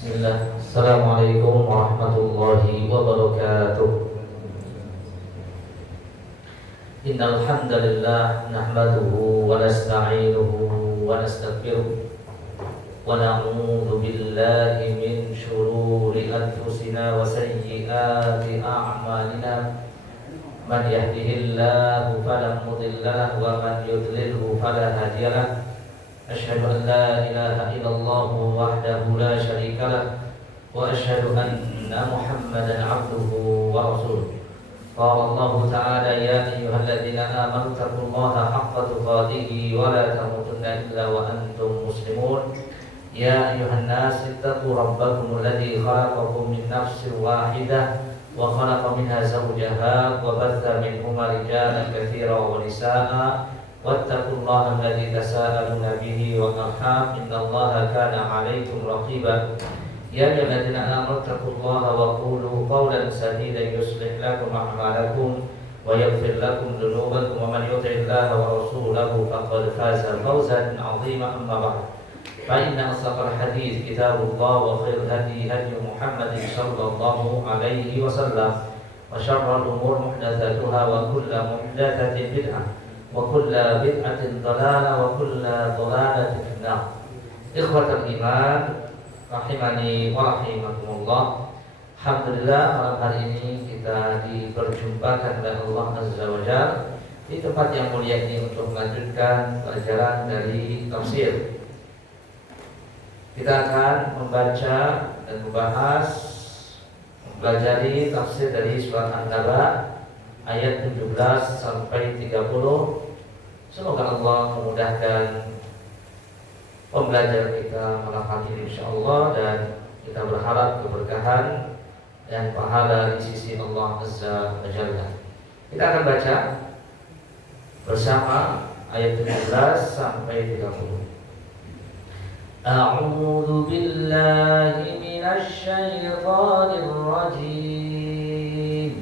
Bismillah. Assalamualaikum warahmatullahi wabarakatuh. Innal hamdalillah nahmaduhu wa nasta'inuhu wa nastaghfiruh wa na'udzu billahi min shururi anfusina wa sayyiati a'malina. Man yahdihillahu fala mudilla lahu wa man yudlilhu fala hadiya lahu. أشهد أن لا إله إلا الله وحده لا شريك له وأشهد أن محمدا عبده ورسوله. قال الله تعالى: يا أيها الذين آمنوا اتقوا الله حق تقاته ولا تموتن إلا وأنتم مسلمون. يا أيها الناس اتقوا ربكم الذي خلقكم من نفس واحدة وخلق منها زوجها وبث منهما رجالا كثيرا ونساء واتقوا الله الذي تساءلون به والأرحام إن الله كان عليكم رقيبا. يا أيها الذين آمنوا اتقوا الله وقولوا قولا سديدا يصلح لكم أعمالكم ويغفر لكم ذنوبكم ومن يطع الله ورسوله فقد فاز فوزا عظيما. أما بعد فإن أصدق الحديث كتاب الله وخير الهدي هدي محمد صلى الله عليه وسلم وشر الأمور محدثاتها وكل محدثة بدعة وكل bid'atin dhalalah wa kullu dhalalatin finnar. Ikhwatal iman rahimani wa rahimakumullah. Alhamdulillah malam hari ini kita diperjumpakan oleh Allah Azza wa Jalla di tempat yang mulia ini untuk melanjutkan pelajaran dari tafsir. Kita akan membaca dan membahas mempelajari tafsir dari surat An-Naba ayat 17 sampai 30. Semoga Allah memudahkan pembelajaran kita malam hari ini insyaallah, dan kita berharap keberkahan dan pahala di sisi Allah Azza wa Jalla. Kita akan baca bersama ayat 17 sampai 30. A'udzu billahi minasy syaithanir rajim.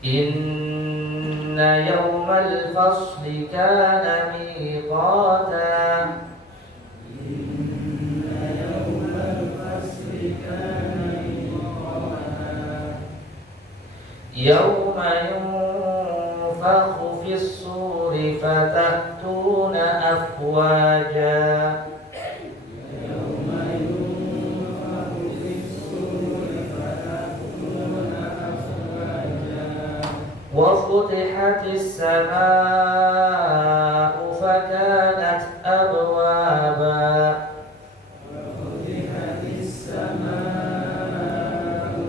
Inna yawmal fasli kana miqata. Inna yawmal fasli kana miqata. Yawma yunfakhu fis-suri fatatuna afwaja. وفتحت السماء فكانت أبوابا. وفتحت السماء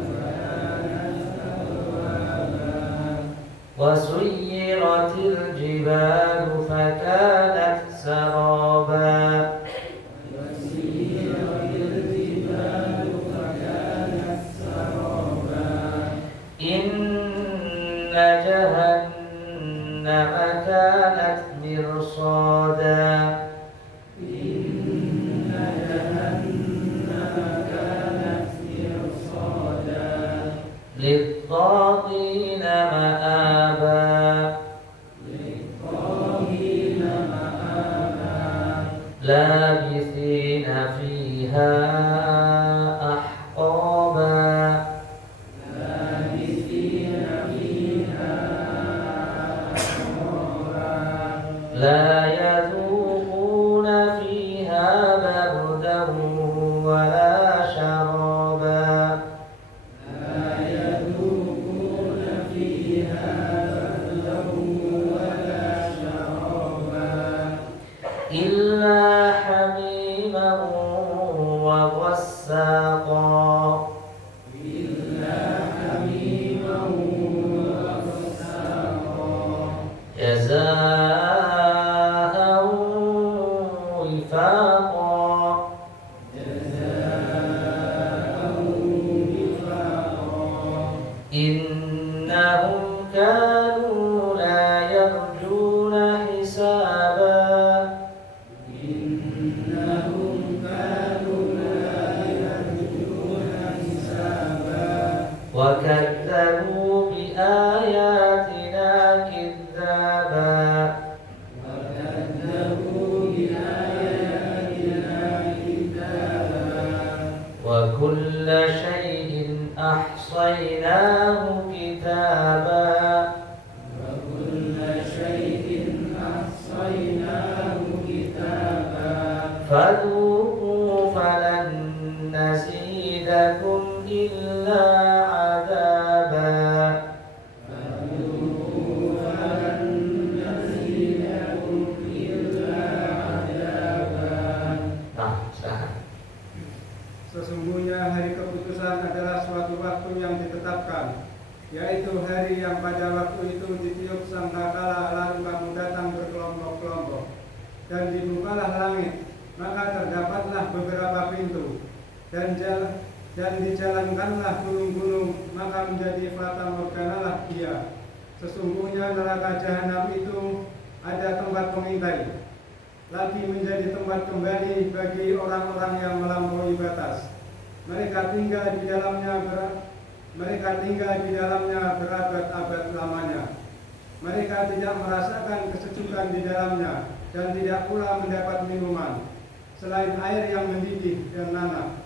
فكانت أبوابا. وسيرت الجبال فكانت سرابا. وسيرت الجبال فكانت سرابا. جهنم كانت مرصادا. إن جهنم كانت مرصادا. للطاغين مآبا. للطاغين مآبا. لابثين فيها لا يذوقون فيها بردا ولا شرابا. لا يذوقون فيها بردا ولا شرابا. إلا حميما وغساقا. إلا حميما وغساقا. جزاء إنهم كانوا لا يرجون حسابا. إنهم كانوا لا يرجون حسابا. وكذبوا بآياتنا yang pada waktu itu ditiup sangkakala lalu kamu datang berkelompok-kelompok. Dan dibukalah langit, maka terdapatlah beberapa pintu. Dan dijalankanlah gunung-gunung, maka menjadi fata morganalah dia. Sesungguhnya neraka jahanam itu ada tempat pengintai, lagi menjadi tempat kembali bagi orang-orang yang melampaui batas. Mereka tinggal di dalamnya berabad-abad lamanya. Mereka tidak merasakan kesejukan di dalamnya dan tidak pula mendapat minuman selain air yang mendidih dan nanak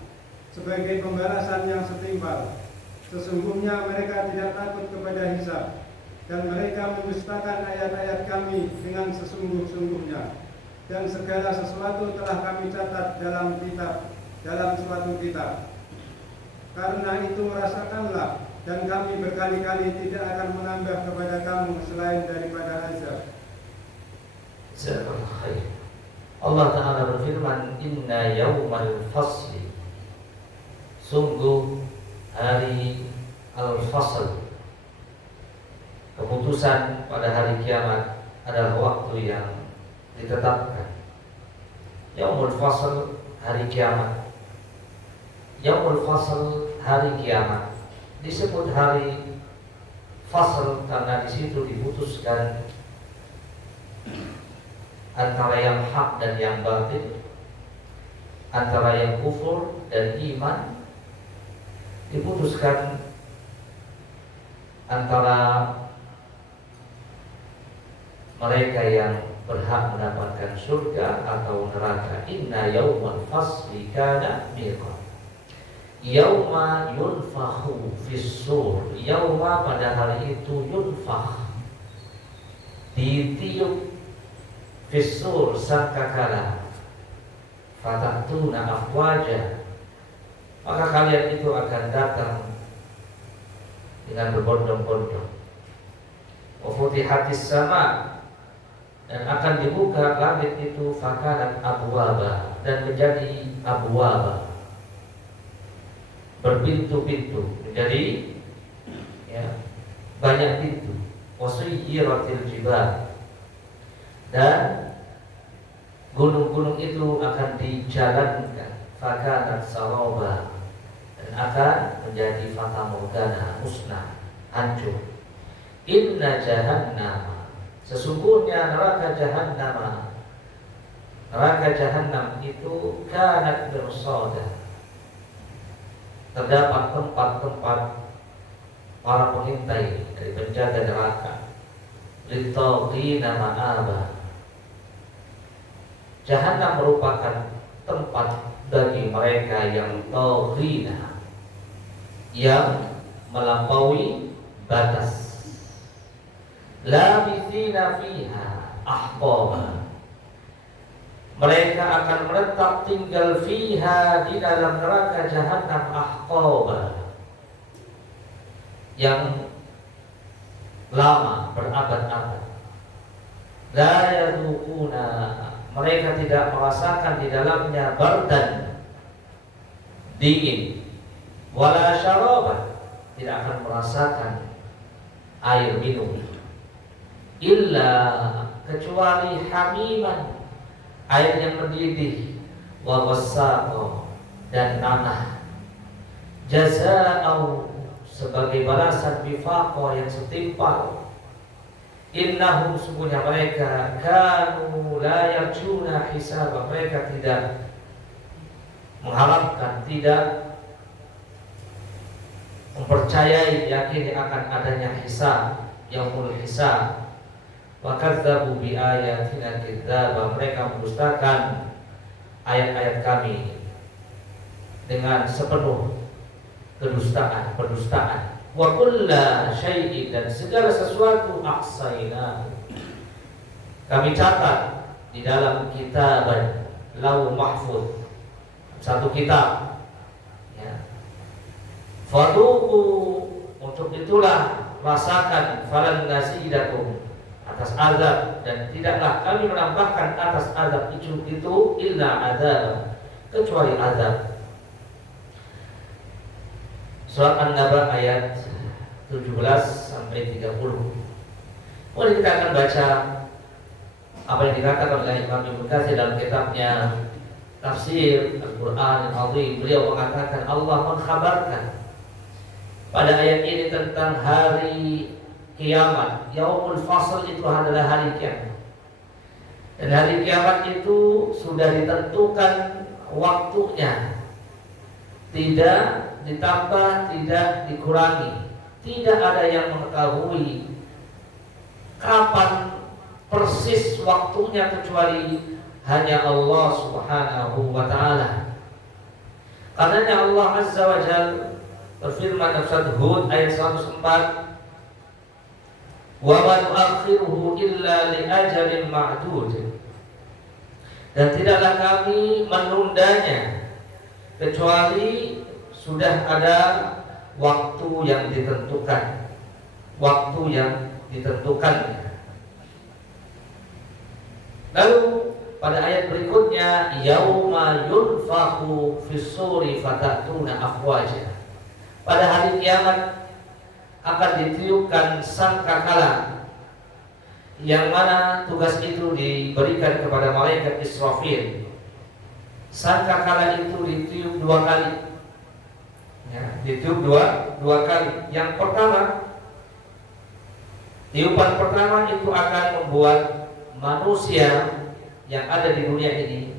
sebagai pembalasan yang setimpal. Sesungguhnya mereka tidak takut kepada hisab, dan mereka mendustakan ayat-ayat kami dengan sesungguh-sungguhnya. Dan segala sesuatu telah kami catat dalam suatu kitab. Karena itu rasakanlah, dan kami berkali-kali tidak akan menambah kepada kamu selain daripada azab. Allah Ta'ala berfirman, Inna yawmal fasli, sungguh hari al-fasl, keputusan pada hari kiamat adalah waktu yang ditetapkan. Yaumul fasl, hari kiamat. Yaumul fasl, hari kiamat, disebut hari fasl karena di situ diputuskan antara yang hak dan yang batil, antara yang kufur dan iman, diputuskan antara mereka yang berhak mendapatkan surga atau neraka. Inna yawmal fasli kana miqat. Yauma yunfakhu fis-sur. Yauma pada hari itu yunfakh, ditiup, fis-sur sangkakala, fatatuna afwaja, maka kalian itu akan datang dengan berbondong-bondong. Wa futihatis sama, dan akan dibuka langit itu, fakanat abwaba, dan menjadi abwaba, berpintu-pintu, menjadi banyak pintu. Wasuyiratil jibal, dan gunung-gunung itu akan dijalankan, fakanat saraba, dan akan menjadi fata morgana, musnah, hancur. Inna jahannam, sesungguhnya neraka jahannam itu kanat mirsada, terdapat tempat-tempat para pengintai dari penjaga neraka. Litaghina ma'aba, jahannam merupakan tempat bagi mereka yang taghina, yang melampaui batas. Labithina fiha ahqaba, mereka akan menetap tinggal fiha, di dalam neraka jahannam, ahqaba, yang lama, berabad-abad. La yadukuna, mereka tidak merasakan di dalamnya bardan, dingin, wala syaraban, tidak akan merasakan air minum, illa, kecuali hamiman, air yang mendidih, wa wassaqa, dan nanah, jaza'au, sebagai balasan bifaqa, yang setimpal. Innahum, sungguhnya mereka, kanu la yarjuna hisaba, mereka tidak mengharapkan, tidak mempercayai, yakini akan adanya hisab, yaumul hisab. Wa kadzdzabu bi ayatina kidzaba, mereka mendustakan ayat-ayat kami dengan sepenuh pendustaan. Wa kulla syai'in, dan segala sesuatu, ahsayna, kami catat di dalam kitaban lauh mahfuz, satu kitab, ya. Fadhuqu, untuk itulah rasakan, falan nazidakum, atas azab, dan tidaklah kami menambahkan atas azab itu illa azab, kecuali azab. Surat An-Naba ayat 17 sampai 30. Kemudian kita akan baca apa yang dikatakan oleh Imam Ibnu Katsir dalam kitabnya Tafsir Al-Quran Al-Azim. Beliau mengatakan Allah mengkhabarkan pada ayat ini tentang hari kiamat. Yaumul Fasl itu adalah hari kiamat. Dan hari kiamat itu sudah ditentukan waktunya, tidak ditambah, tidak dikurangi. Tidak ada yang mengetahui kapan persis waktunya kecuali hanya Allah Subhanahu wa taala. Karenanya Allah Azza wa Jalla berfirman dalam surat Hud ayat 104, "Wa ma nu'akhiruhu illa li ajalin ma'dud." Dan tidaklah kami menundanya kecuali sudah ada waktu yang ditentukan. Waktu yang ditentukan. Lalu pada ayat berikutnya, yauma yunfakhu fis-suri fatatuna afwaja. Pada hari kiamat akan ditiupkan sangkakala, yang mana tugas itu diberikan kepada malaikat Israfil. Sangkakala itu ditiup 2 kali. Ya, ditiup dua kali. Yang pertama, tiupan pertama itu akan membuat manusia yang ada di dunia ini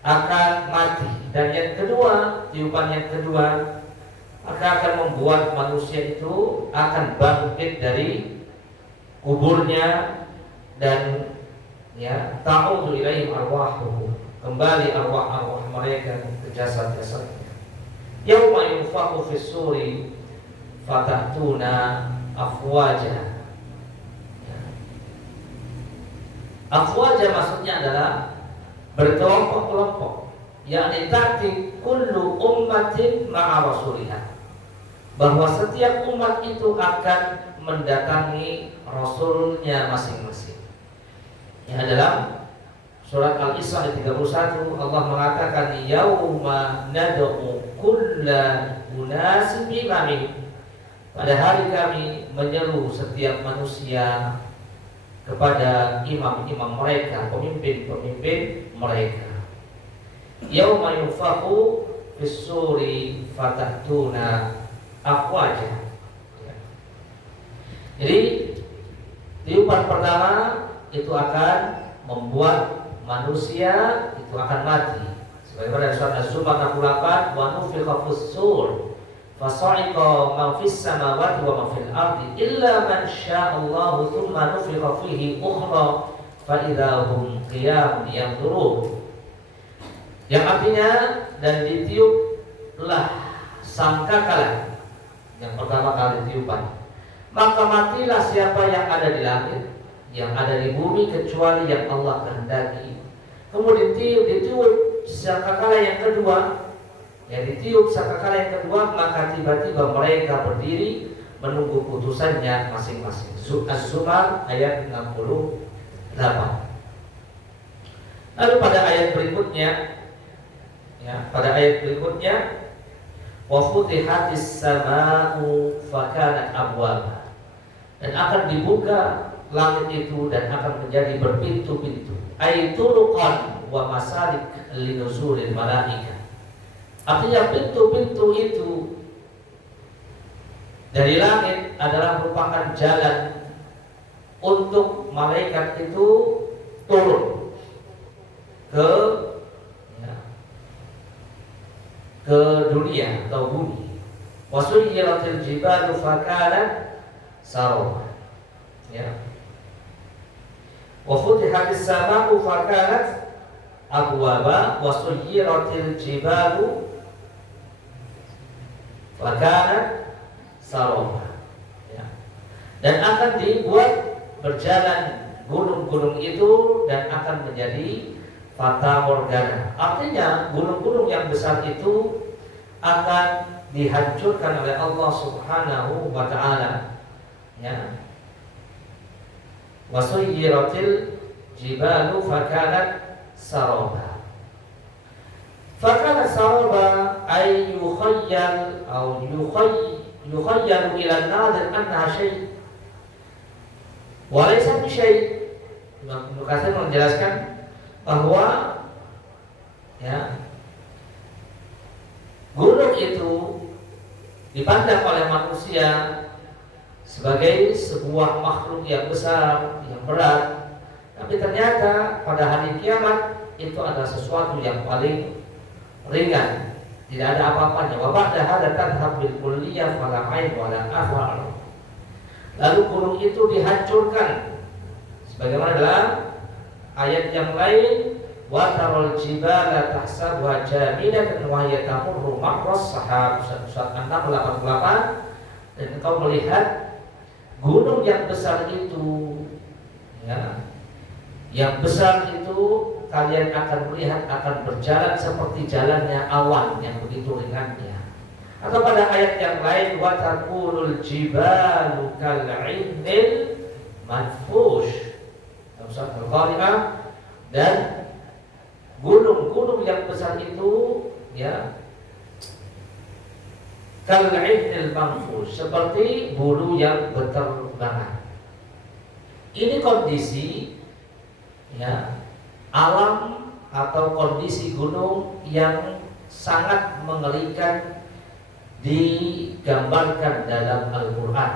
akan mati. Dan yang kedua, tiupan yang kedua akan membuat manusia itu akan bangkit dari kuburnya dan ya ta'udu ilaihim arwahuhum, kembali arwah-arwah mereka ke jasad-jasadnya. Yauma yunfakhu fis-suri fatatuna afwaja. Afwaja maksudnya adalah berkelompok-kelompok, yakni ta'ti kullu ummatin ma'a rasuliha, bahwa setiap umat itu akan mendatangi rasulnya masing-masing. Ya, dalam surat Al-Isra ayat 31 Allah mengatakan yauma nad'u kulla unasin bimamihim. Pada hari kami menyeru setiap manusia kepada imam-imam mereka, pemimpin-pemimpin mereka. Yauma yunfakhu fis-suri fatatuna afwaja. Jadi tiupan pertama itu akan membuat manusia itu akan mati. Sebagaimana surat Az-Zumar 68, wa nufikha fis-sur fasa'iqa man fis samawati wa man fil ardi illa man sya'allahu thumma nufikha fihi ukhra fa idahum qiyamun yanzurun. Yang artinya, dan ditiuplah sangkakala, yang pertama kali tiupan, maka matilah siapa yang ada di langit, yang ada di bumi, kecuali yang Allah kehendaki. Kemudian ditiup sangkakala yang kedua, ditiup sangkakala yang kedua, maka tiba-tiba mereka berdiri menunggu putusannya masing-masing. Az-Zumar ayat 68. Lalu pada ayat berikutnya, wa futihatis sama'u fakanat abwaba, dan akan dibuka langit itu dan akan menjadi berpintu-pintu, ay turuqan wa masalik linuzulil malaika. Artinya pintu-pintu itu dari langit adalah merupakan jalan untuk malaikat itu turun ke dunia atau bumi. Wasuyiratil jibalu fakanat saraba. Ya. Wa futihatis sama'u fakanat abwaba wa suyiratil jibalu fakanat saraba. Ya. Dan akan dibuat berjalan gunung-gunung itu dan akan menjadi fata morgana. Artinya gunung-gunung yang besar itu akan dihancurkan oleh Allah Subhanahu wa taala. Ya. Wasuyiratil jibalu fakanat saraba. Fakanat saraba ay yukhayyal atau yukhayyalu ila an-nadhir annaha syai' wa laysa bi syai'. Ibnu Katsir menjelaskan bahwa ya gunung itu dipandang oleh manusia sebagai sebuah makhluk yang besar, yang berat, tapi ternyata pada hari kiamat itu adalah sesuatu yang paling ringan, tidak ada apa-apanya. Wa ba'da hadza tadhhab bil kulliyah fala ain wala athar. Lalu gunung itu dihancurkan sebagaimana dalam ayat yang lain, wa taral jibala tahsabuha jamidatan wa hiya tamurru marras sahab, surat An-Nahl 88. Dan engkau melihat gunung yang besar itu, ya, yang besar itu kalian akan melihat akan berjalan seperti jalannya awan yang begitu ringannya. Atau pada ayat yang lain, wa takunul jibalu kal'inil manfush, dalam surat Al-Qari'ah. Dan gunung-gunung yang besar itu, ya, kal'inil manfush, seperti bulu yang berterbangan. Ini kondisi, ya, alam atau kondisi gunung yang sangat mengerikan digambarkan dalam Al-Quran.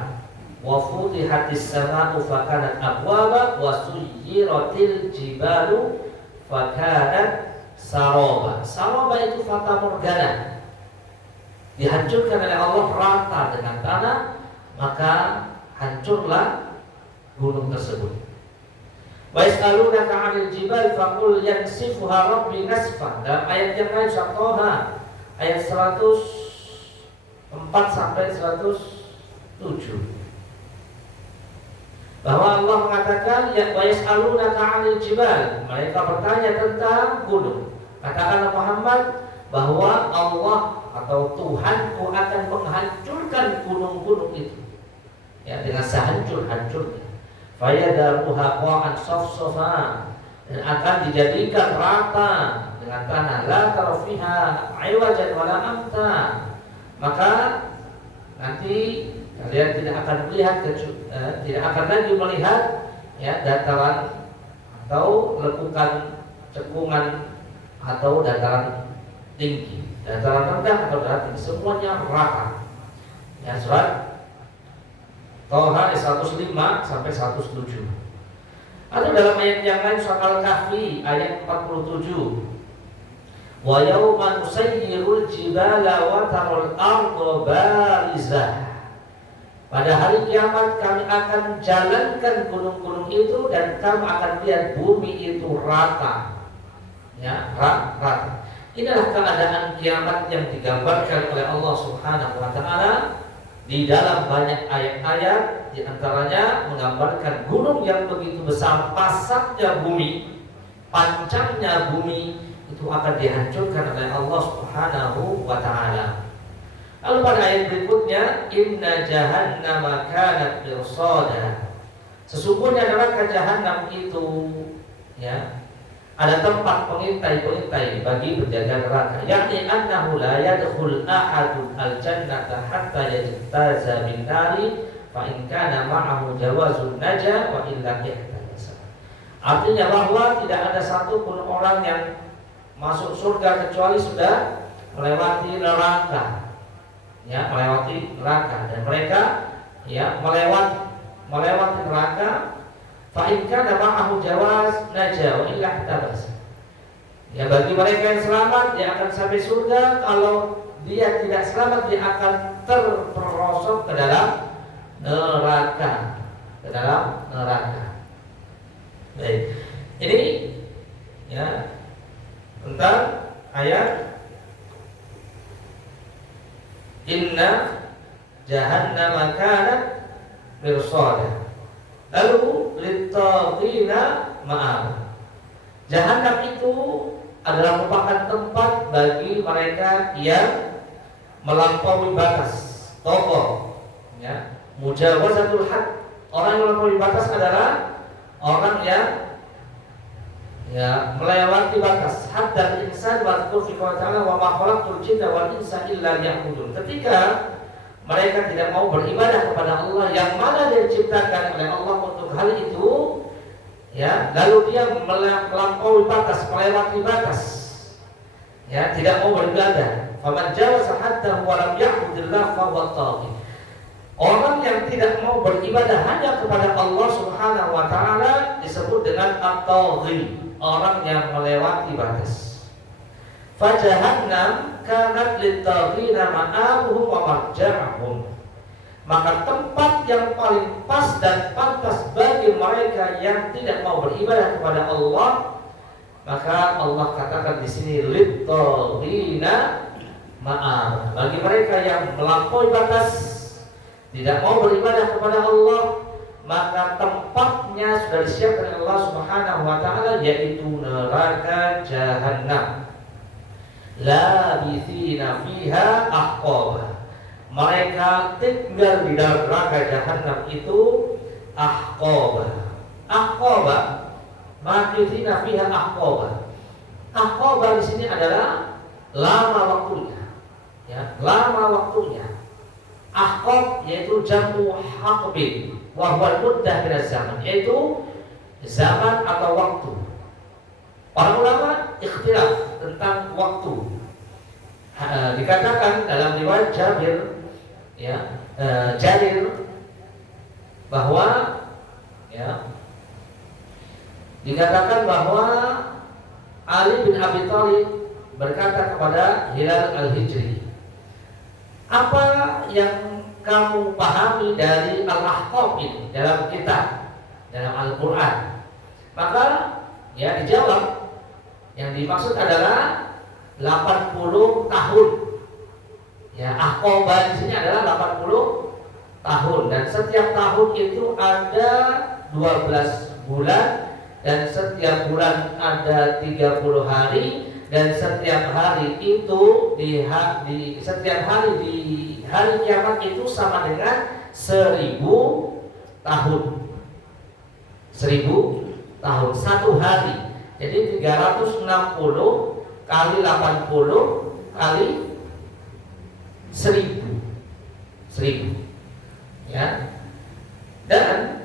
Wa futihatis sama'u fakanat abwaba wa suyyiratil jibalu fakanat saraba. Saraba itu fata morgana, dihancurkan oleh Allah rata dengan tanah, maka hancurlah gunung tersebut. Wa yas'alunaka 'anil jibal faqul yansifuha rabbi nasfan. Dalam ayat yang lain surat Thaha ayat 104 sampai 107, bahwa Allah mengatakan, ya wa yas'alunaka 'anil jibal, mereka bertanya tentang gunung. Katakanlah Muhammad bahwa Allah atau Tuhanku akan menghancurkan gunung-gunung itu, ya, dengan sehancur-hancurnya. Fayadaruha qa'an safsafa, dan akan dijadikan rata dengan tanah, la tara fiha 'iwajan wala amta. Maka nanti kalian tidak akan melihat, tidak akan lagi melihat, ya, dataran atau lekukan, cekungan atau dataran tinggi, dataran rendah atau dataran tinggi, semuanya rata. Ya, surat Thaha 105 sampai 107. Atau dalam ayat yang lain surat Al-Kahfi ayat 47, wa yawma nusayyirul jibala wa taral arda barizah. Pada hari kiamat kami akan jalankan gunung-gunung itu dan kamu akan lihat bumi itu rata, ya, rata. Inilah keadaan kiamat yang digambarkan oleh Allah Subhanahu wa taala di dalam banyak ayat-ayat, di antaranya menggambarkan gunung yang begitu besar, pasatnya bumi, pancangnya bumi itu akan dihancurkan oleh Allah Subhanahu wa taala. Lalu pada ayat berikutnya, inna jahannama kanat mirsada. Sesungguhnya neraka jahanam itu, ya, ada tempat pengintai-pengintai bagi penjaga neraka. Yakni annahu la yadkhul ahadun al-jannata hatta yajtaza min nari fa in kana ma'ahu jawazun naja wa illa ihtajasa. Artinya bahwa tidak ada satupun orang yang masuk surga kecuali sudah melewati neraka, ya, melewati neraka, dan mereka, ya, melewati neraka. Fa'in kana ma'ahu jawaz naja wa illa ihtabas. Ya, bagi mereka yang selamat dia akan sampai surga, kalau dia tidak selamat dia akan terperosok ke dalam neraka, Baik. Ini, ya, tentang ayat inna jahannama kanat mirsada. Lalu littaqina ma'ab. Jahannam itu adalah merupakan tempat bagi mereka yang melampaui batas, tokoh, ya, mujawazatul had. Orang yang melampaui batas adalah orang yang, ya, melewati batas. Had dan insan wa dzkur fi qouli ta'ala wa ma khalaqtul jinna wal insa illa liya'budun. Ketika mereka tidak mau beribadah kepada Allah yang mana diciptakan oleh Allah untuk hal itu, ya, lalu dia melampaui batas, melewati batas, ya, tidak mau beribadah. Faman jawaza haddahu wa lam ya'budillah fa huwa taghi. Orang yang tidak mau beribadah hanya kepada Allah Subhanahu wa taala disebut dengan at-taghi, orang yang melewati batas. Fa jahannam kanat lit-taghina ma'abuhum wa marja'uhum. Maka tempat yang paling pas dan pantas bagi mereka yang tidak mau beribadah kepada Allah, maka Allah katakan di sini lit-taghina ma'ab. Bagi mereka yang melampaui batas, tidak mau beribadah kepada Allah, maka tempatnya sudah disiapkan oleh Allah Subhanahu wa taala, yaitu neraka jahannam. Labithina fiha ahqaba. Mereka tinggal di dalam neraka jahannam itu ahqaba. Ahqaba, makithina fiha ahqaba. Ahqaba di sini adalah lama waktunya, ya, lama waktunya. Ahqab yaitu jamu haqbin, wa huwa muddah min zaman, yaitu zaman atau waktu. Para ulama ikhtilaf tentang waktu. Dikatakan dalam riwayat Jabir, ya, Jarir, bahwa, ya, dikatakan bahwa Ali bin Abi Thalib berkata kepada Hilal al-Hijri, apa yang kamu pahami dari Al-Ahqaf ini dalam kitab, dalam Al-Quran? Maka, ya, dijawab, yang dimaksud adalah 80 tahun. Ya, Ahqabah di sini adalah 80 tahun, dan setiap tahun itu ada 12 bulan, dan setiap bulan ada 30 hari, dan setiap hari itu setiap hari di hari kiamat itu sama dengan 1000 tahun. 1000 tahun satu hari. Jadi 360 kali 80 kali 1000. Ya. Dan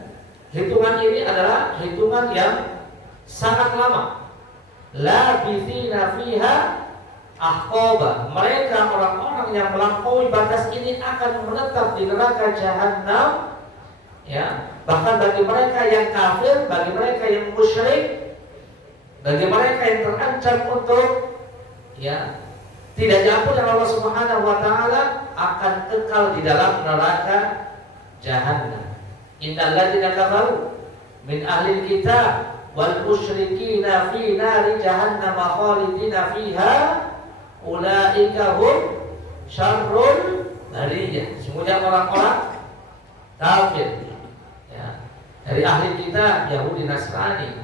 hitungan ini adalah hitungan yang sangat lama. Labithina fiha ahqaba. Mereka orang-orang yang melampaui batas ini akan menetap di neraka jahannam, ya. Bahkan bagi mereka yang kafir, bagi mereka yang musyrik, bagi mereka yang terancam untuk, ya, tidak diampuni oleh Allah Subhanahu wa taala, akan kekal di dalam neraka jahannam. Innal ladzina kafaru min ahli kitab wal musyrikina fi nari jahannam khalidina fiha ulaika hum syarrul bariyah. Semuanya orang-orang kafir, ya, dari ahli kitab Yahudi Nasrani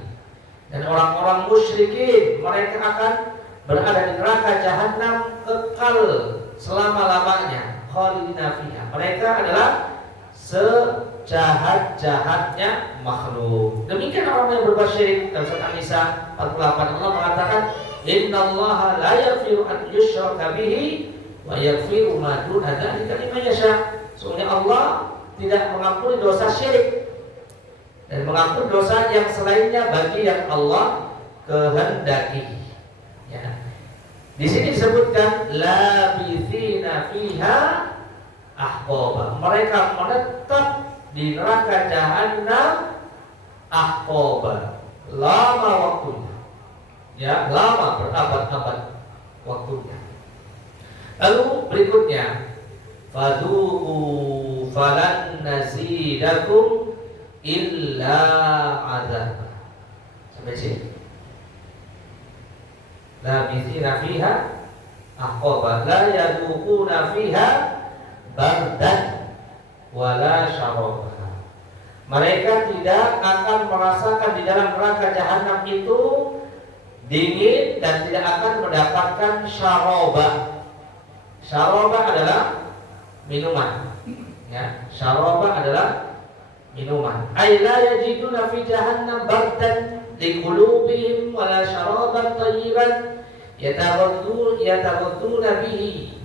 dan orang-orang musyrikin, mereka akan berada di neraka jahannam kekal selama-lamanya, khalidina fiha. Mereka adalah sejahat-jahatnya makhluk. Demikian orang yang berbuat syirik. Dalam surat An-Nisa 48 Allah mengatakan, innallaha la yaghfiru an yushraka bihi wa yaghfiru ma duna dzalika liman yasha. Sesungguhnya Allah tidak mengampuni dosa syirik dan mengampuni dosa yang selainnya bagi yang Allah kehendaki. Ya. Di sini disebutkan labithina fiha ahqaba. Mereka menetap di neraka jahannam ahqaba. Lama waktunya. Ya, lama, berabad-abad waktunya. Lalu berikutnya, fadhuqu falan nazidakum illa adzab. Sampai sini. Labithina fiha ahqaba la yadhuquna fiha bardan wala syaraba. Mereka tidak akan merasakan di dalam neraka jahanam itu dingin dan tidak akan mendapatkan syaraba. Syaraba adalah minuman. Ya, syaraba adalah minuman. Ay la yajiduna fi jahannam bardan liqulubihim wala syaraban thayyiban yataghadduna bihi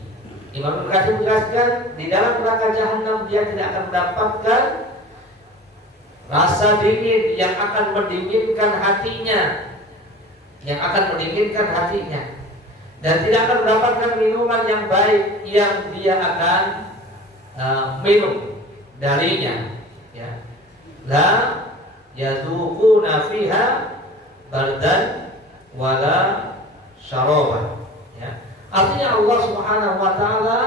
Imam Ibnu Katsir menjelaskan di dalam neraka jahanam dia tidak akan mendapatkan rasa dingin yang akan mendinginkan hatinya, dan tidak akan mendapatkan minuman yang baik yang dia akan minum darinya. Ya. La yadzuquna fiha bardan wala syaraban. Ya. Artinya Allah Subhanahu wa taala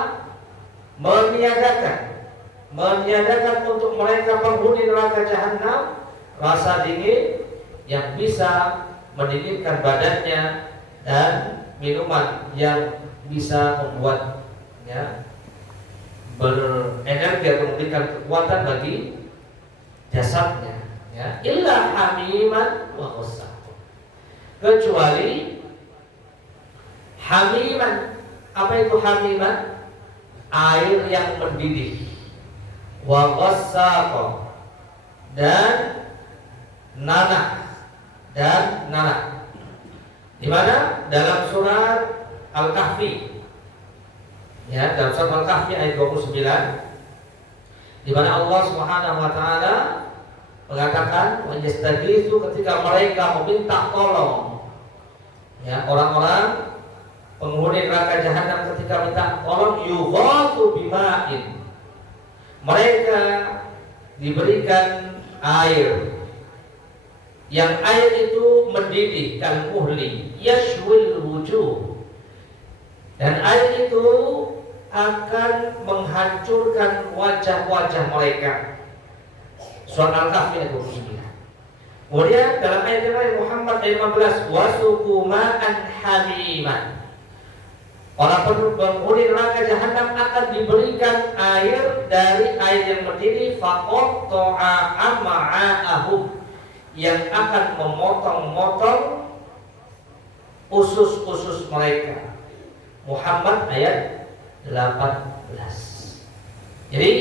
meniadakan untuk mereka penghuni neraka jahanam rasa dingin yang bisa mendinginkan badannya dan minuman yang bisa membuatnya berenergi atau memberikan kekuatan bagi jasadnya, ya. Illa hamiman wa ghassaq, kecuali hamiman. Apa itu hamiman? Air yang mendidih. Wa ghassaq, dan nanah. Di mana? Dalam surat Al-Kahfi. Ya, dalam surat Al-Kahfi ayat 29, di mana Allah Subhanahu wa taala mengatakan, "Wa yastaghitsu," ketika mereka meminta tolong. Ya, orang-orang penghuni neraka jahanam ketika minta tolong, yughatsu bima'in. Mereka diberikan air, yang air itu mendidih kal muhli yashwil wujuh, dan air itu akan menghancurkan wajah-wajah mereka. Surat Al-Kahfi ayat 29. Kemudian dalam ayat yang lain Muhammad ayat 15, wasuqu ma'an hamiman. Orang penghuni neraka jahanam akan diberikan air dari air yang mendidih, faqatta'a am'a'ahum, yang akan memotong-motong usus-usus mereka. Muhammad ayat 18. Jadi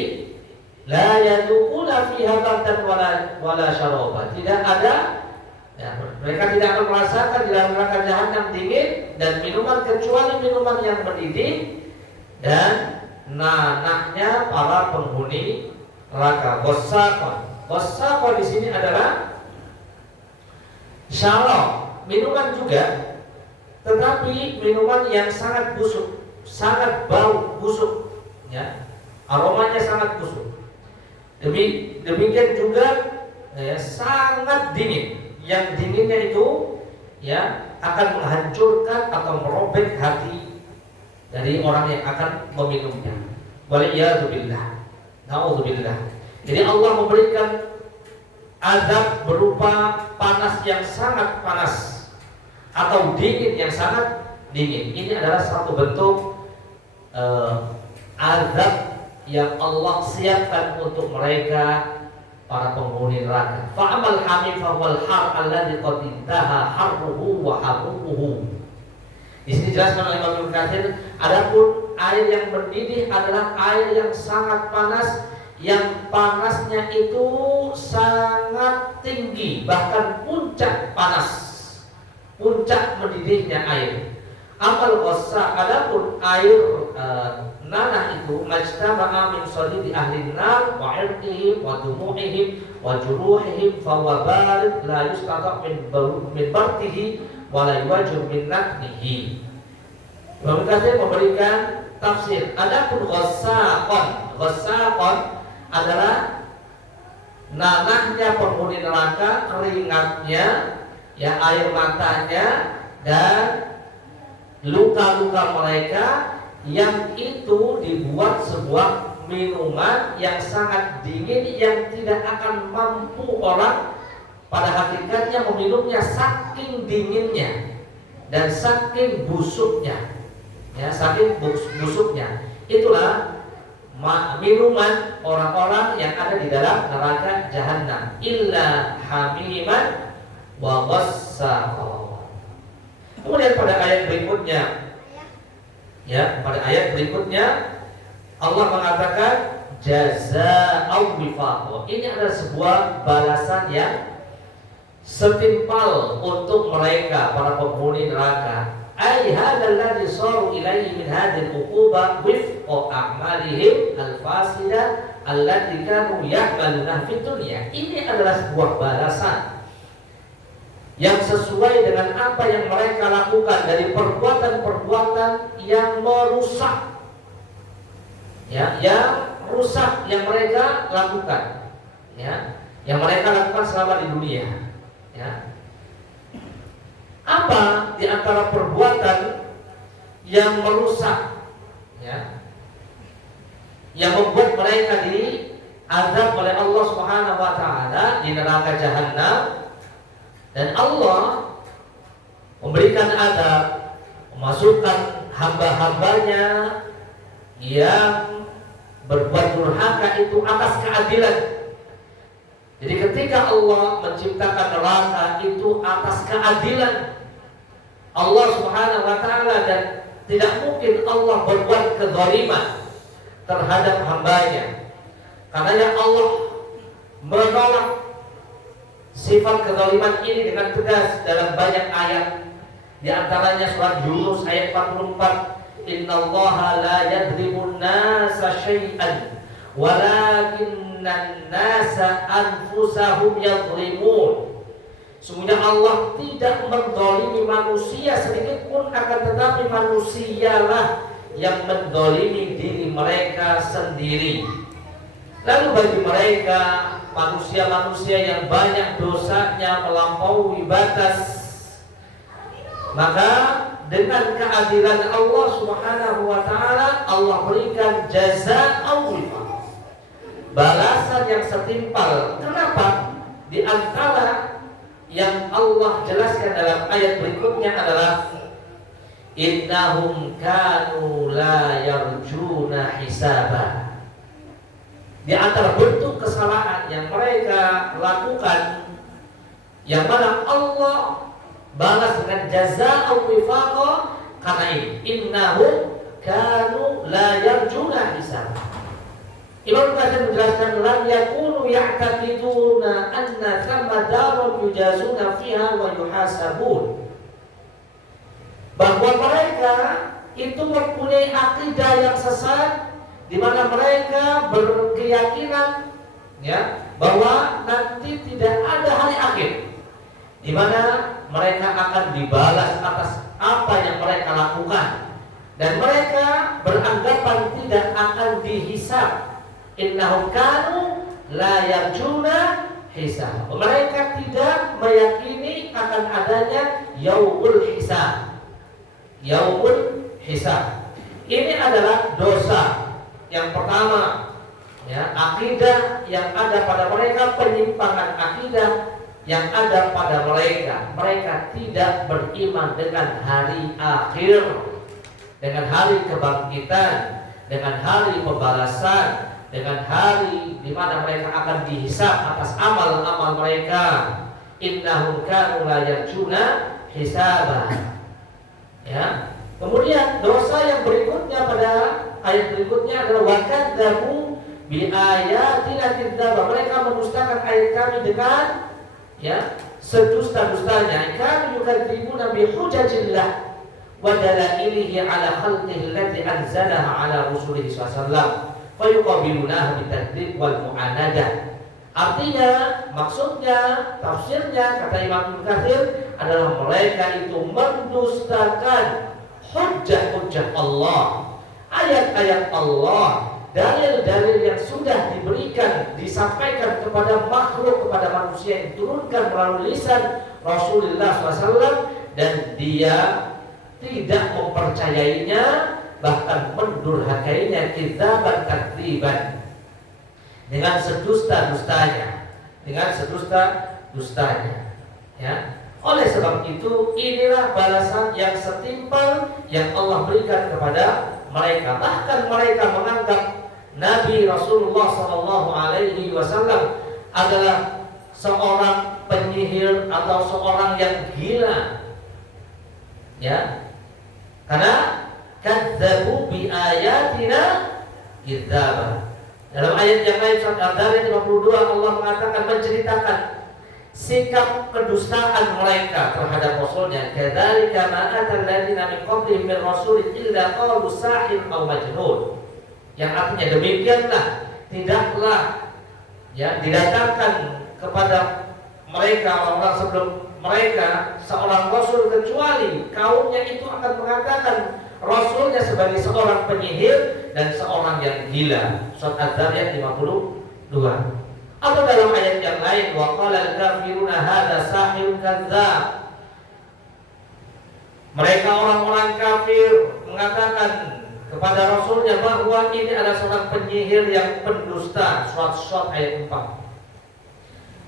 la yadukuna fiha bardan wala syaraba. Tidak ada, ya, mereka tidak akan merasakan di dalam neraka jahanam dingin dan minuman kecuali minuman yang mendidih dan nanahnya para penghuni neraka. Ghassaq di sini adalah syarab, minuman juga, tetapi minuman yang sangat busuk, sangat bau busuk, ya, aromanya sangat busuk. Demikian juga, ya, sangat dingin, yang dinginnya itu, ya, akan menghancurkan atau merobek hati dari orang yang akan meminumnya. Waliyadzubillah, na'udzubillah. Jadi Allah memberikan azab berupa panas yang sangat panas atau dingin yang sangat dingin. Ini adalah satu bentuk azab yang Allah siapkan untuk mereka para penghuni neraka. Fa'amal hamim fawal har alladzi qad intaha harruhu wa haruhu. Di sini jelaskan oleh Imam Ibnu Katsir, adapun air yang mendidih adalah air yang sangat panas, yang panasnya itu sangat tinggi, bahkan puncak panas, puncak mendidihnya air. Amal ghassaq, adapun air nanah itu majtama'a min sadidi ahli nar wa irqihim wa dumu'ihim wa juruhihim fa huwa barid la yustata' min bartihi wa la yuwajju min naknihi. Imam Katsir memberikan tafsir, adapun ghassaqan adalah nanahnya penghuni neraka, keringatnya, ya, air matanya, dan luka-luka mereka yang itu dibuat sebuah minuman yang sangat dingin yang tidak akan mampu orang pada hakikatnya meminumnya, saking dinginnya dan saking busuknya, ya, saking busuknya. Itulah minuman orang-orang yang ada di dalam neraka jahanam. Illa hamiman wa ghassaq. Kemudian pada ayat berikutnya, ya, pada ayat berikutnya Allah mengatakan jazaa'u wifaq. Ini adalah sebuah balasan yang setimpal untuk mereka para penghuni neraka. ay hadzal ladzi saru ilaihi min hadhihi al-uquba wifqa a'malihim al-fasida allati kanu ya'maluna fid dunya. Ini adalah sebuah balasan yang sesuai dengan apa yang mereka lakukan dari perbuatan-perbuatan yang merusak, ya, yang rusak yang mereka lakukan, ya, yang mereka lakukan selama di dunia, ya. Apa di antara perbuatan yang merusak, ya, yang membuat mereka diazab oleh Allah Subhanahu wa taala di neraka jahanam, dan Allah memberikan azab, memasukkan hamba-hambanya yang berbuat durhaka itu atas keadilan. Jadi ketika Allah menciptakan neraka itu atas keadilan Allah Subhanahu wa taala, dan tidak mungkin Allah berbuat kezaliman terhadap hambanya. Karena Allah menolak sifat kezaliman ini dengan tegas dalam banyak ayat. Di antaranya surat Yunus ayat 44, innallaha la yadhlimun nasa syai'an walakinnan nasa anfusahum yadhlimun. Sesungguhnya Allah tidak mendolimi manusia sedikit pun, akan tetapi manusialah yang mendolimi diri mereka sendiri. Lalu bagi mereka manusia-manusia yang banyak dosanya melampaui batas, maka dengan keadilan Allah Subhanahu wa taala Allah berikan jazaa'u wifaq, balasan yang setimpal. Kenapa? Di antara yang Allah jelaskan dalam ayat berikutnya adalah innahum kanu la yarjuna hisaba. Di antara bentuk kesalahan yang mereka lakukan, yang mana Allah balas dengan jazaa'u wifaqa, karena ini innahum kanu la yarjuna hisaba. Imam Qasim menjelaskan lam yakunu ya'taqiduna anna thamma darun yujazuna fiha wa yuhasabun, bahwa mereka itu mempunyai akidah yang sesat, di mana mereka berkeyakinan, ya, bahwa nanti tidak ada hari akhir di mana mereka akan dibalas atas apa yang mereka lakukan, dan mereka beranggapan tidak akan dihisab. Innahum kanu la yarjuna hisab. Mereka tidak meyakini akan adanya yaumul hisab. Yaumul hisab. Ini adalah dosa yang pertama, ya, akidah yang ada pada mereka, penyimpangan akidah yang ada pada mereka. Mereka tidak beriman dengan hari akhir, dengan hari kebangkitan, dengan hari pembalasan, dengan hari di mana mereka akan dihisab atas amal-amal mereka. Innahum kanu la yarjuna hisaba. Ya. Kemudian dosa yang berikutnya pada ayat berikutnya adalah wa kadzabu bi ayatina kidzaba. Mereka mendustakan ayat kami dengan, ya, sedusta-dustanya. Kami yukadzibuna bi hujajillah wa dalailihi ala khalqihi allati anzalaha ala rusulihi sallallahu alaihi wasallam. Fayuqabilunahu bitakdzib wal mu'anadah. Artinya, maksudnya, tafsirnya kata Imam Ibnu Katsir adalah mereka itu mendustakan hujjah-hujjah Allah, ayat-ayat Allah, dalil-dalil yang sudah diberikan, disampaikan kepada makhluk, kepada manusia, yang diturunkan melalui lisan Rasulullah SAW, dan dia tidak mempercayainya, bahkan mendurhakainya, kidzaban takdziban, dengan sedusta-dustanya, ya. Oleh sebab itu, inilah balasan yang setimpal yang Allah berikan kepada mereka. Bahkan mereka menganggap Nabi Rasulullah SAW adalah seorang penyihir atau seorang yang gila, ya, karena kadzabu bi ayatina kidzaba. Dalam ayat yang lain surat Al-Dariyat 52 Allah mengatakan, menceritakan sikap kedustaan mereka terhadap Rasulnya. Kadzalika ma atal ladzina min qablihim min rasulin illa qalu sahir aw majnun. Yang artinya demikianlah tidaklah didatangkan kepada mereka orang-orang sebelum mereka seorang rasul kecuali kaumnya itu akan mengatakan rasulnya sebagai seorang penyihir dan seorang yang gila. Surat Az-Zariyat 52. Atau dalam ayat yang lain, wa qala al-kafiruna hadza sahirun kadzdzab. Mereka orang-orang kafir mengatakan kepada rasulnya bahwa ini adalah seorang penyihir yang pendusta. Surat ayat 4.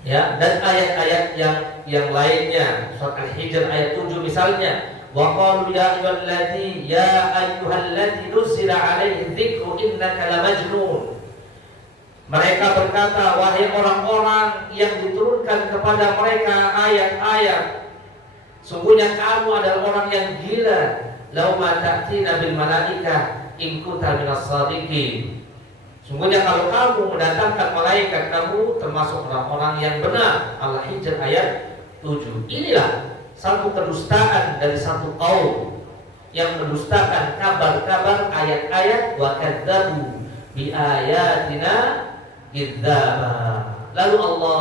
Ya, dan ayat-ayat yang lainnya, surat Al-Hijr ayat 7 misalnya, wa qalu ya ayyuhalladzi nuzila alaihi dzikru innaka lamajnun. Mereka berkata, wahai orang-orang yang diturunkan kepada mereka ayat-ayat, sungguhnya kamu adalah orang yang gila. Lau ma ta'tina bil malaikah in kunta minas shadiqin. Sungguhnya kalau kamu mendatangkan malaikat, kamu termasuk orang-orang yang benar. Al-Hijr ayat 7. Inilah satu kedustaan dari satu kaum yang mendustakan kabar-kabar ayat-ayat, wa kadzdzabu bi ayatina kidzaba. Lalu Allah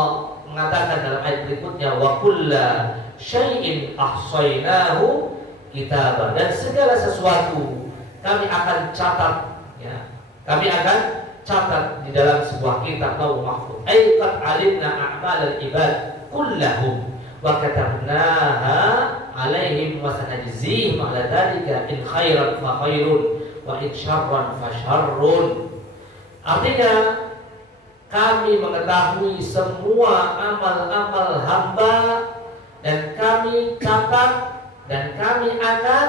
mengatakan dalam ayat berikutnya, wa kulla syai'in ahsainahu kitaba. Dan segala sesuatu kami akan catat, ya. Kami akan catat di dalam sebuah kitab Lauh Mahfuz. Ai qad alimna a'malal ibad kullahum wa katabnaha alaihim wa sanajzihim ala dzalika in khairan fa khairun wa in syarran fa syarrun. Artinya kami mengetahui semua amal-amal hamba dan kami catat dan kami akan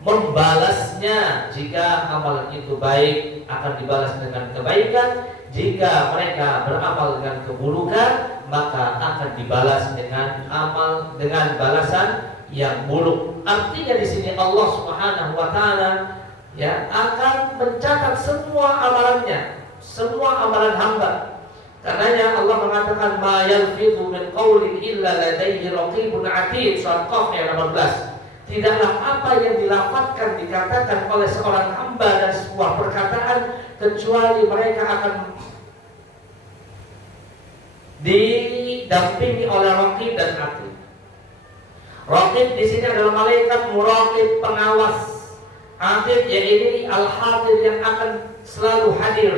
membalasnya. Jika amalan itu baik akan dibalas dengan kebaikan, jika mereka beramal dengan keburukan maka akan dibalas dengan balasan yang buruk. Artinya di sini Allah Subhanahu wa taala akan mencatat semua amalannya, semua amalan hamba. Karenanya Allah mengatakan ma yalfidhu min qaulin illa ladaihi raqibun 'atid. Surat Qaf ayat 18. Tidaklah apa yang dilafadzkan dikatakan oleh seorang hamba dan sebuah perkataan kecuali mereka akan didampingi oleh raqib dan 'atid. Raqib di sini adalah malaikat muraqib, pengawas. 'Atid yaitu al-hadir yang akan selalu hadir.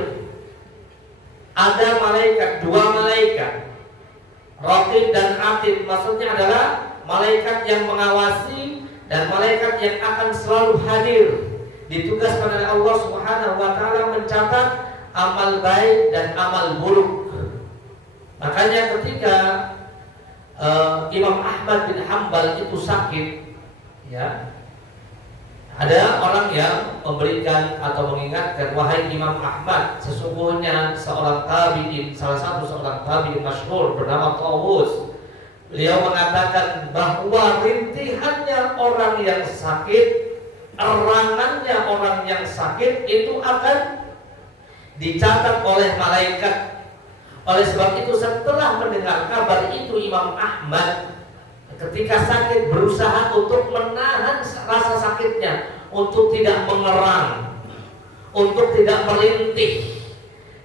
Ada malaikat, dua malaikat, Raqib dan 'Atid, maksudnya adalah malaikat yang mengawasi dan malaikat yang akan selalu hadir, ditugaskan oleh Allah Subhanahu wa taala mencatat amal baik dan amal buruk. Makanya ketika Imam Ahmad bin Hanbal itu sakit, ada orang yang memberikan atau mengingatkan, wahai Imam Ahmad, sesungguhnya seorang tabi'in, seorang tabi'in masyhur bernama Tawus, beliau mengatakan bahwa rintihannya orang yang sakit, erangannya orang yang sakit itu akan dicatat oleh malaikat. Oleh sebab itu setelah mendengar kabar itu, Imam Ahmad ketika sakit berusaha untuk menahan rasa sakitnya, untuk tidak mengerang, untuk tidak merintih,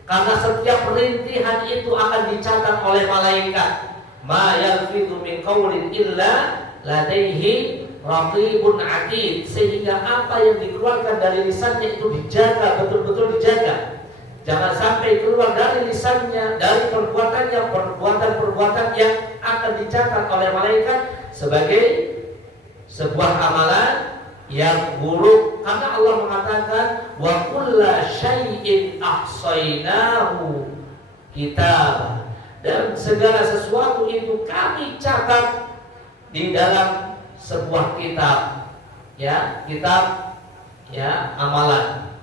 karena setiap rintihan itu akan dicatat oleh malaikat. Ma yalfidhu min qaulin illa ladaihi raqibun 'atid. Sehingga apa yang dikeluarkan dari lisannya itu dijaga, betul-betul dijaga. Jangan sampai keluar dari lisannya, dari perbuatannya, perbuatan-perbuatan yang akan dicatat oleh malaikat sebagai sebuah amalan yang buruk. Karena Allah mengatakan wa kulla syai'in ahsainahu kitab. Dan segala sesuatu itu kami catat di dalam sebuah kitab, kitab amalan.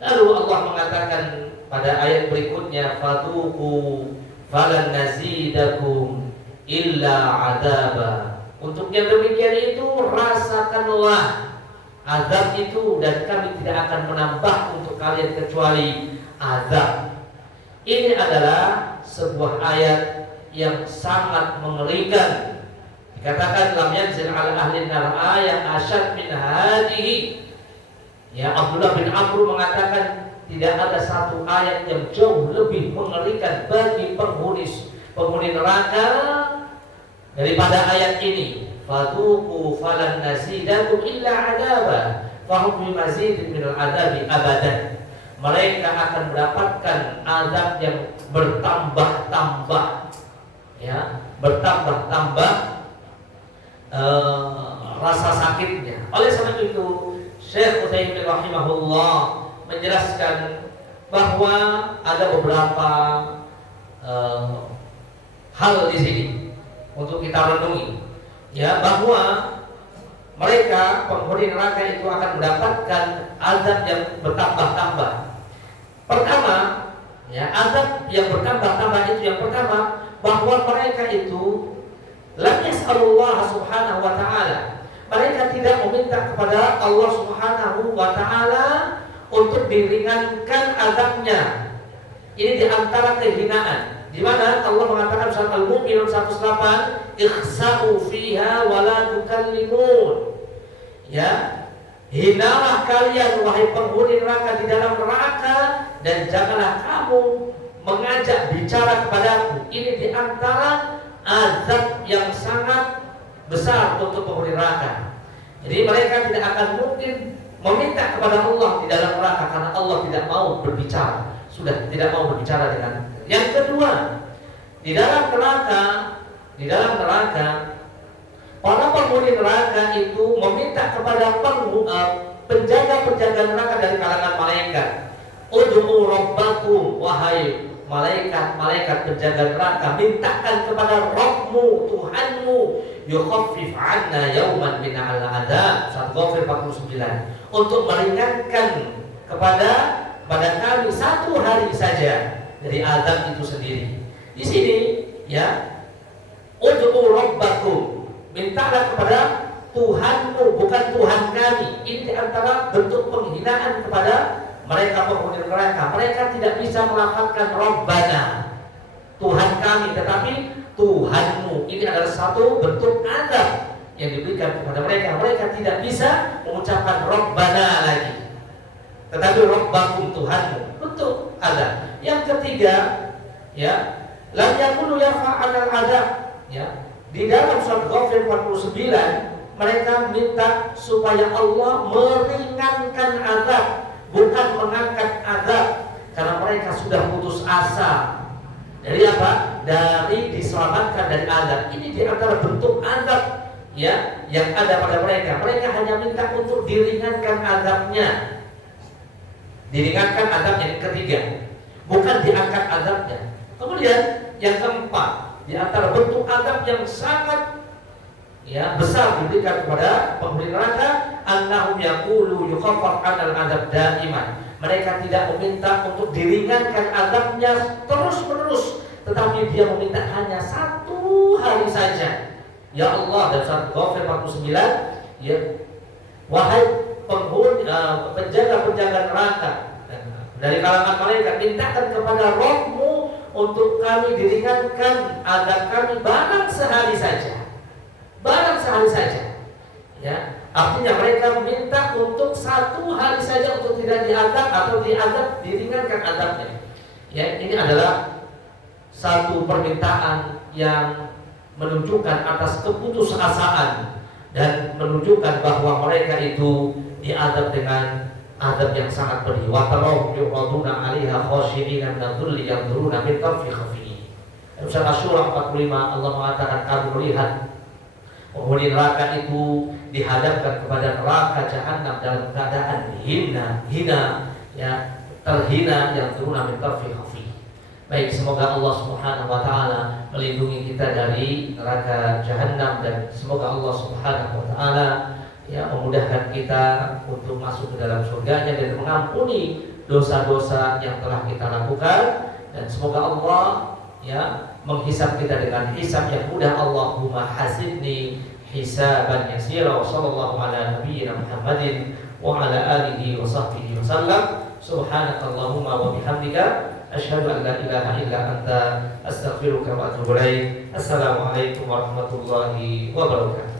Lalu Allah mengatakan pada ayat berikutnya, fatuqu falan nazidakum illa adaba. Untuk yang demikian itu rasakanlah azab itu dan kami tidak akan menambah untuk kalian kecuali azab. Ini adalah sebuah ayat yang sangat mengerikan. Dikatakan lam yanzil ala ahli nar ayat asyad min hadhihi. Ya, Abdullah bin Amr mengatakan tidak ada satu ayat yang jauh lebih mengerikan bagi penghuni neraka daripada ayat ini. Fadhuqu falan nazidakum illa adaba fahum bimazidin minal adabi abadan. Mereka akan mendapatkan azab yang bertambah-tambah, ya, bertambah-tambah rasa sakitnya. Oleh sebab itu Syekh Utsaimin rahimahullah menjelaskan bahwa ada beberapa hal di sini untuk kita renungi, ya, bahwa mereka penghuni neraka itu akan mendapatkan azab yang bertambah-tambah. Pertama, ya, azab yang bertambah-tambah itu yang pertama bahwa mereka itu lam yas'alullah subhanahu wa ta'ala. Mereka tidak meminta kepada Allah subhanahu wa ta'ala untuk diringankan azabnya. Ini diantara kehinaan, di mana Allah mengatakan surat Al-Mu'minun 108, ikhsa'u fiha wa la tukallimun. Ya, hinalah kalian wahai penghuni neraka di dalam neraka, dan janganlah kamu mengajak bicara kepadaku. Ini diantara azab yang sangat besar untuk penghuni neraka. Jadi mereka tidak akan mungkin meminta kepada Allah di dalam neraka karena Allah tidak mau berbicara. Sudah tidak mau berbicara dengan. Yang kedua, di dalam neraka para penghuni neraka itu meminta kepada penjaga-penjaga neraka dari kalangan malaikat. Ud'u rabbakum, wahai malaikat-malaikat penjaga neraka, mintakan kepada Rabbmu, Tuhanmu, yukhaffif 'anna yawman min al-'adzab. Surat Ghafir 49. Untuk meringankan kepada kami satu hari saja dari azab itu sendiri. Di sini, ya, ud'u rabbakum, mintalah kepada Tuhanmu, bukan Tuhan kami. Ini diantara bentuk penghinaan kepada mereka penghuni neraka. Mereka tidak bisa melafazkan Rabbana, Tuhan kami, tetapi Tuhanmu. Ini adalah satu bentuk azab yang diberikan kepada mereka. Mereka tidak bisa mengucapkan Rabbana lagi, tetapi Rabbakum, Tuhanmu. Bentuk azab. Yang ketiga, ya, lam yakunu yafa'al azab, ya. Di dalam surat Ghafir 49, mereka minta supaya Allah meringankan azab, bukan mengangkat azab, karena mereka sudah putus asa dari apa? Dari diselamatkan dari azab. Ini di antara bentuk azab, ya, yang ada pada mereka. Mereka hanya minta untuk diringankan azabnya. Diringankan azabnya. Yang ketiga, bukan diangkat azabnya. Kemudian yang keempat, di antara bentuk azab yang sangat, ya, besar diberikan kepada penghuni neraka, annahum yaqulu yukhaffaf 'anal 'adzab daiman. Mereka tidak meminta untuk diringankan azabnya terus-menerus, tetapi dia meminta hanya satu hari saja. Ya Allah, dan surat Ghafir 49, ya, wahai penghuni penjaga-penjaga neraka dari kalangan malaikat, mintakan kepada Rabbmu untuk kami diringankan azab kami barang sehari saja. Barang sehari saja, ya, artinya mereka minta untuk satu hari saja untuk tidak diazab atau diazab diringankan azabnya. Ya, ini adalah satu permintaan yang menunjukkan atas keputusasaan dan menunjukkan bahwa mereka itu diazab dengan azab yang sangat pedih. Wa tarahum yu'raduna 'alaiha khashi'ina min adh-dhulli yanzuruna min tarfi khafi. Surah Asy-Syura 45, Allah mengatakan, kamu melihat penghuni neraka itu dihadapkan kepada neraka jahanam dalam keadaan hina, ya, terhina, yang turun min tarfi khafi. Baik, semoga Allah Subhanahu wa taala melindungi kita dari neraka jahanam, dan semoga Allah Subhanahu wa taala, ya, memudahkan kita untuk masuk ke dalam surganya dan mengampuni dosa-dosa yang telah kita lakukan, dan semoga Allah, ya, menghisab kita dengan hisab yang mudah. Allahumma hasibni hisaban yasira. Sallallahu ala nabiyyina Muhammadin wa ala alihi wa sahbihi wasallam. Subhanakallahumma wa bihamdika asyhadu an la ilaha illa anta Astaghfiruka wa atubu ilaik. Assalamualaikum warahmatullahi wabarakatuh.